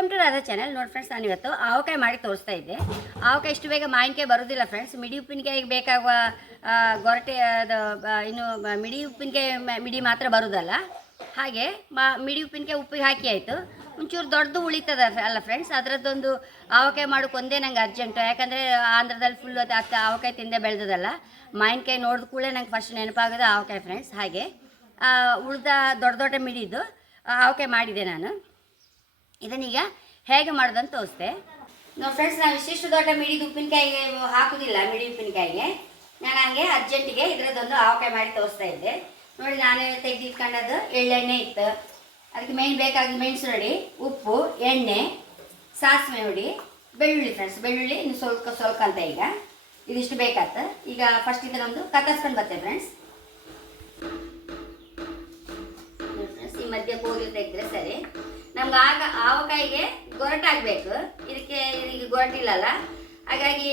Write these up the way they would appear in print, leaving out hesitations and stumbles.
Welcome to Radha channel. ನೋಡಿ friends, ನಾನು ಇವತ್ತು ಆವಕಾಯಿ ಮಾಡಿ ತೋರಿಸ್ತಾ ಇದ್ದೆ. ಆವಕಾಯಿ ಇಷ್ಟು ಬೇಗ ಮಾವಿನಕಾಯಿ ಬರೋದಿಲ್ಲ ಫ್ರೆಂಡ್ಸ್. ಮಿಡಿ ಉಪ್ಪಿನಕಾಯಿಗೆ ಬೇಕಾಗುವ ಗೊರಟೆ ಅದು ಇನ್ನು ಮಿಡಿ ಉಪ್ಪಿನಕಾಯಿ ಮಿಡಿ ಮಾತ್ರ ಬರೋದಲ್ಲ. ಹಾಗೆ ಮಿಡಿ ಉಪ್ಪಿನಕಾಯಿ ಉಪ್ಪಿಗೆ ಹಾಕಿ ಆಯಿತು. ಒಂಚೂರು ದೊಡ್ಡದು ಉಳಿತದ ಅಲ್ಲ ಫ್ರೆಂಡ್ಸ್. ಅದರದ್ದೊಂದು ಆವಕಾಯಿ ಮಾಡೋಕೆ ಒಂದೇ ನಂಗೆ ಅರ್ಜೆಂಟು. ಯಾಕಂದರೆ ಆಂಧ್ರದಲ್ಲಿ ಫುಲ್ ಅದು ಆವಕಾಯಿ ತಿಂದೇ ಬೆಳೆದದಲ್ಲ. ಮಾವಿನಕಾಯಿ ನೋಡಿದ ಕೂಡಲೇ ನಂಗೆ ಫಸ್ಟ್ ನೆನಪಾಗೋದು ಆವಕಾಯಿ ಫ್ರೆಂಡ್ಸ್. ಹಾಗೆ ಉಳ್ದ ದೊಡ್ಡ ದೊಡ್ಡ ಮಿಡಿದು ಆವಕಾಯಿ ಮಾಡಿದೆ ನಾನು. ಇದನ್ನೀಗ ಹೇಗೆ ಮಾಡೋದಂತ ತೋರಿಸ್ತೆ ನೋಡಿ ಫ್ರೆಂಡ್ಸ್. ನಾವು ಇಷ್ಟಿಷ್ಟು ದೊಡ್ಡ ಮಿಡಿದು ಉಪ್ಪಿನಕಾಯಿಗೆ ಹಾಕೋದಿಲ್ಲ. ಮಿಡಿ ಉಪ್ಪಿನಕಾಯಿಗೆ ನಾನು ಹಂಗೆ ಅರ್ಜೆಂಟಿಗೆ ಇದರದ್ದೊಂದು ಆವಕಾಯಿ ಮಾಡಿ ತೋರಿಸ್ತಾ ಇದ್ದೆ. ನೋಡಿ, ನಾನು ತೆಗೆದಿಟ್ಕೊಂಡದ್ದು ಎಳ್ಳೆಣ್ಣೆ ಇತ್ತು. ಅದಕ್ಕೆ ಮೇನ್ ಬೇಕಾದ ಮೆಣಸು ನೋಡಿ, ಉಪ್ಪು, ಎಣ್ಣೆ, ಸಾಸಿವೆ ಹುಡಿ, ಬೆಳ್ಳುಳ್ಳಿ ಫ್ರೆಂಡ್ಸ್. ಬೆಳ್ಳುಳ್ಳಿ ಇನ್ನು ಸ್ವಲ್ಪ ಅಂತ ಈಗ ಇದಿಷ್ಟು ಬೇಕಾಯ್ತು. ಈಗ ಫಸ್ಟ್ ಇದನ್ನೊಂದು ಕತ್ತರಿಸ್ಕೊಂಡು ಬರ್ತೇವೆ ಫ್ರೆಂಡ್ಸ್. ಈ ಮಧ್ಯೆ ಹೋಗಿಲ್ ತೆಗೆದ್ರೆ ಸರಿ. ನಮ್ಗೆ ಆವಕಾಯಿಗೆ ಗೊರಟಾಗಬೇಕು. ಇದಕ್ಕೆ ಗೊರಟಿಲ್ಲಲ್ಲ, ಹಾಗಾಗಿ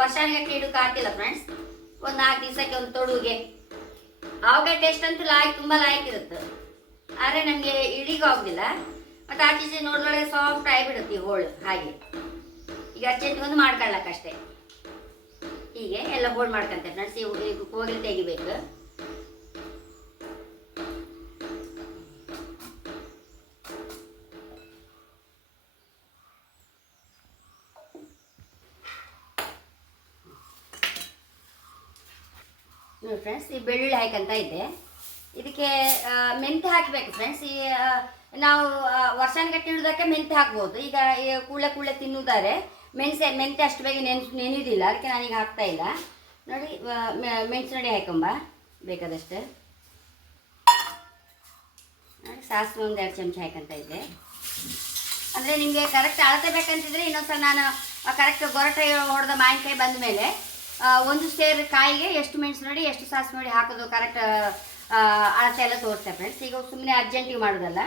ವರ್ಷಾನುಗಟ್ಟಲೆ ಇಡೋಕೆ ಆಗ್ತಿಲ್ಲ ಫ್ರೆಂಡ್ಸ್. ಒಂದು 4 ದಿವಸಕ್ಕೆ ಒಂದು ತೊಡುಗೆ ಆವಕಾಯಿ ಟೇಸ್ಟ್ ಅಂತೂ ತುಂಬ ಲಾಯ್ಕ್ ಇರುತ್ತೆ. ಆದರೆ ನಮಗೆ ಇಡಿಗೂ ಆಗೋದಿಲ್ಲ. ಮತ್ತು ಆಚೀಚೆ ನೋಡಿದೊಳಗೆ ಸಾಫ್ಟ್ ಆಗಿಬಿಡುತ್ತೆ ಈ ಹೋಳು. ಹಾಗೆ ಈಗ ಅರ್ಜೆಂಟ್ಗೊಂದು ಮಾಡ್ಕೊಳ್ಳಕ್ಕಷ್ಟೇ. ಹೀಗೆ ಎಲ್ಲ ಹೋಳು ಮಾಡ್ಕೊಂತೆ ಫ್ರೆಂಡ್ಸ್. ಈಗ ಹೋಗಿಲ್ ತೆಗಿಬೇಕು. ನೋಡಿ ಫ್ರೆಂಡ್ಸ್, ಈ ಬೆಳ್ಳುಳ್ಳಿ ಹಾಕಂತ ಇದ್ದೆ. ಇದಕ್ಕೆ ಮೆಂತೆ ಹಾಕಬೇಕು ಫ್ರೆಂಡ್ಸ್. ಈ ನಾವು ವರ್ಷಾನುಗಟ್ಟಲೆ ಇಡೋದಕ್ಕೆ ಮೆಂತೆ ಹಾಕ್ಬೋದು. ಈಗ ಕೂಳೆ ತಿನ್ನುವುದಾದ್ರೆ ಮೆಂತೆ ಅಷ್ಟು ಬೇಗ ನೆನೆಯೋದಿಲ್ಲ. ಅದಕ್ಕೆ ನಾನೀಗ ಹಾಕ್ತಾ ಇಲ್ಲ. ನೋಡಿ, ಮೆಣಸು ನೋಡಿ ಹಾಕೊಂಬ ಬೇಕಾದಷ್ಟು. ನೋಡಿ, ಸಾಸಿವೆ ಒಂದು 2 ಚಮಚ ಹಾಕಂತ ಇದ್ದೆ. ಅಂದರೆ ನಿಮಗೆ ಕರೆಕ್ಟ್ ಅಳತೆ ಬೇಕಂತಿದ್ರೆ ಇನ್ನೊಂದ್ಸಲ ನಾನು ಕರೆಕ್ಟ್ ಗೊರಟೆ ಹೊಡೆದ ಮಾವಿನಕಾಯಿ ಬಂದ ಮೇಲೆ ಒಂದು ಸೇರು ಕಾಯಿಗೆ ಎಷ್ಟು ಮೆಣಸು ನೋಡಿ, ಎಷ್ಟು ಸಾಸಿವೆ ನೋಡಿ ಹಾಕೋದು ಕರೆಕ್ಟ್ ಅಳತೆ ಎಲ್ಲ ತೋರಿಸ್ತೆ ಫ್ರೆಂಡ್ಸ್. ಈಗ ಸುಮ್ಮನೆ ಅರ್ಜೆಂಟಿಗೆ ಮಾಡೋದಲ್ಲ,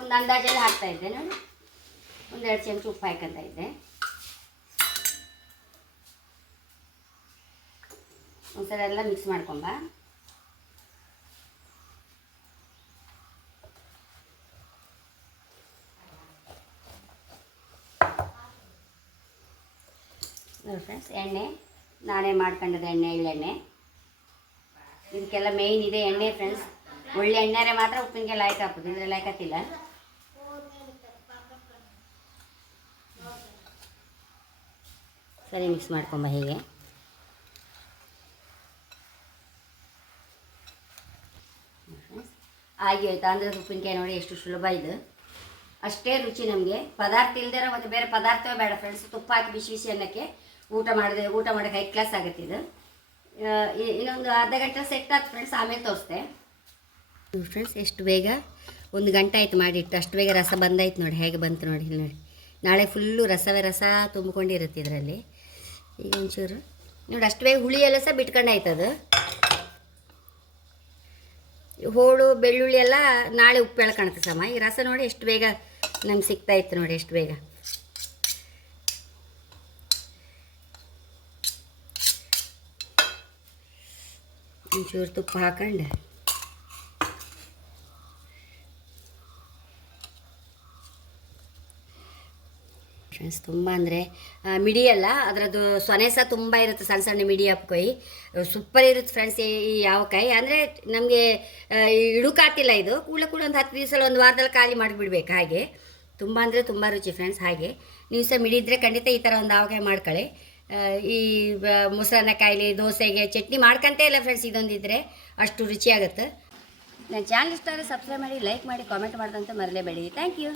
ಒಂದು ಅಂದಾಜಲ್ಲಿ ಹಾಕ್ತಾ ಇದ್ದೆ. ನೋಡಿ, ಒಂದು 2 ಚಮಚ ಉಪ್ಪು ಹಾಕಂತ ಇದ್ದೆ. ಒಂದ್ಸಲ ಎಲ್ಲ ಮಿಕ್ಸ್ ಮಾಡ್ಕೊಂಬ. ನೋಡಿ ಫ್ರೆಂಡ್ಸ್, ಎಣ್ಣೆ ನಾನೇ ಮಾಡ್ಕೊಂಡದ ಎಳ್ಳೆಣ್ಣೆ. ಇದಕ್ಕೆಲ್ಲ ಮೇಯ್ನ್ ಇದೆ ಎಣ್ಣೆ ಫ್ರೆಂಡ್ಸ್. ಒಳ್ಳೆ ಎಣ್ಣೆರೆ ಮಾತ್ರ ಉಪ್ಪಿನಕಾಯಿ ಲಾಯ್ಕ್ ಹಾಕೋದು, ಇದ್ರೆ ಲಾಯ್ಕ್ ಹತ್ತಿಲ್ಲ. ಸರಿ, ಮಿಕ್ಸ್ ಮಾಡ್ಕೊಂಬ ಹೀಗೆ. ಆಗಿ ಆಯ್ತು. ಆಂಧ್ರದ ಉಪ್ಪಿನಕಾಯಿ ನೋಡಿ ಎಷ್ಟು ಸುಲಭ ಇದು. ಅಷ್ಟೇ ರುಚಿ ನಮಗೆ. ಪದಾರ್ಥ ಇಲ್ದಿರ ಮತ್ತು ಬೇರೆ ಪದಾರ್ಥವೇ ಬೇಡ ಫ್ರೆಂಡ್ಸ್. ತುಪ್ಪ ಹಾಕಿ ಬಿಸಿ ಅನ್ನಕ್ಕೆ ಊಟ ಮಾಡೋಕ್ಕೆ ಹೈ ಕ್ಲಾಸ್ ಆಗುತ್ತೆ ಇದು. ಇನ್ನೊಂದು ಅರ್ಧ ಗಂಟೆ ಸೆಟ್ ಆಯ್ತು ಫ್ರೆಂಡ್ಸ್. ಆಮೇಲೆ ತೋರಿಸ್ತೆ ಫ್ರೆಂಡ್ಸ್. ಎಷ್ಟು ಬೇಗ 1 ಗಂಟೆ ಆಯಿತು ಮಾಡಿಟ್ಟು. ಅಷ್ಟು ಬೇಗ ರಸ ಬಂದಾಯ್ತು ನೋಡಿ, ಹೇಗೆ ಬಂತು ನೋಡಿ. ನೋಡಿ, ನಾಳೆ ಫುಲ್ಲು ರಸ ತುಂಬಿಕೊಂಡಿರುತ್ತೆ ಇದರಲ್ಲಿ. ಈಗ ಒಂಚೂರು ನೋಡಿ, ಅಷ್ಟು ಬೇಗ ಹುಳಿ ಎಲ್ಲ ಸಹ ಬಿಟ್ಕೊಂಡಾಯ್ತು ಅದು. ಹೋಳು ಬೆಳ್ಳುಳ್ಳಿ ಎಲ್ಲ ನಾಳೆ ಉಪ್ಪು ಎಳ್ಕೊಳುತ್ತೆ ಸಮ. ಈ ರಸ ನೋಡಿ ಎಷ್ಟು ಬೇಗ ನಮ್ಗೆ ಸಿಗ್ತಾಯಿತ್ತು ನೋಡಿ, ಎಷ್ಟು ಬೇಗ. ಒಂಚೂರು ತುಪ್ಪ ಹಾಕೊಂಡು ಫ್ರೆಂಡ್ಸ್. ತುಂಬ ಅಂದರೆ ಮಿಡಿ ಅಲ್ಲ, ಅದರದ್ದು ಸೊನೆ ಸಹ ತುಂಬ ಇರುತ್ತೆ. ಸಣ್ಣ ಸಣ್ಣ ಮಿಡಿ ಹಾಕ್ಕೊಯ್ ಸೂಪರ್ ಇರುತ್ತೆ ಫ್ರೆಂಡ್ಸ್. ಈ ಆವಕಾಯಿ ಅಂದರೆ ನಮಗೆ ಇಡುಕಾತಿಲ್ಲ ಇದು. ಕೂಡ ಒಂದು 10 ದಿವಸ ಒಂದು ವಾರದಲ್ಲಿ ಖಾಲಿ ಮಾಡಿಬಿಡ್ಬೇಕು. ಹಾಗೆ ತುಂಬ ಅಂದರೆ ತುಂಬ ರುಚಿ ಫ್ರೆಂಡ್ಸ್. ಹಾಗೆ ನೀವು ಸಹ ಮಿಡಿ ಇದ್ದರೆ ಖಂಡಿತ ಈ ಥರ ಒಂದು ಆವಕಾಯಿ ಮಾಡ್ಕೊಳ್ಳಿ. ಈ ಮೊಸರನ್ನ ಕಾಯಿಲೆ, ದೋಸೆಗೆ ಚಟ್ನಿ ಮಾಡ್ಕೊಂತೇ ಇಲ್ಲ ಫ್ರೆಂಡ್ಸ್. ಇದೊಂದಿದ್ರೆ ಅಷ್ಟು ರುಚಿಯಾಗುತ್ತೆ. ನನ್ನ ಚಾನಲ್ ಇಷ್ಟ ಆದರೆ ಸಬ್ಸ್ಕ್ರೈಬ್ ಮಾಡಿ, ಲೈಕ್ ಮಾಡಿ, ಕಾಮೆಂಟ್ ಮಾಡೋದಂತ ಮರಲೇಬೇಡಿ. Thank you.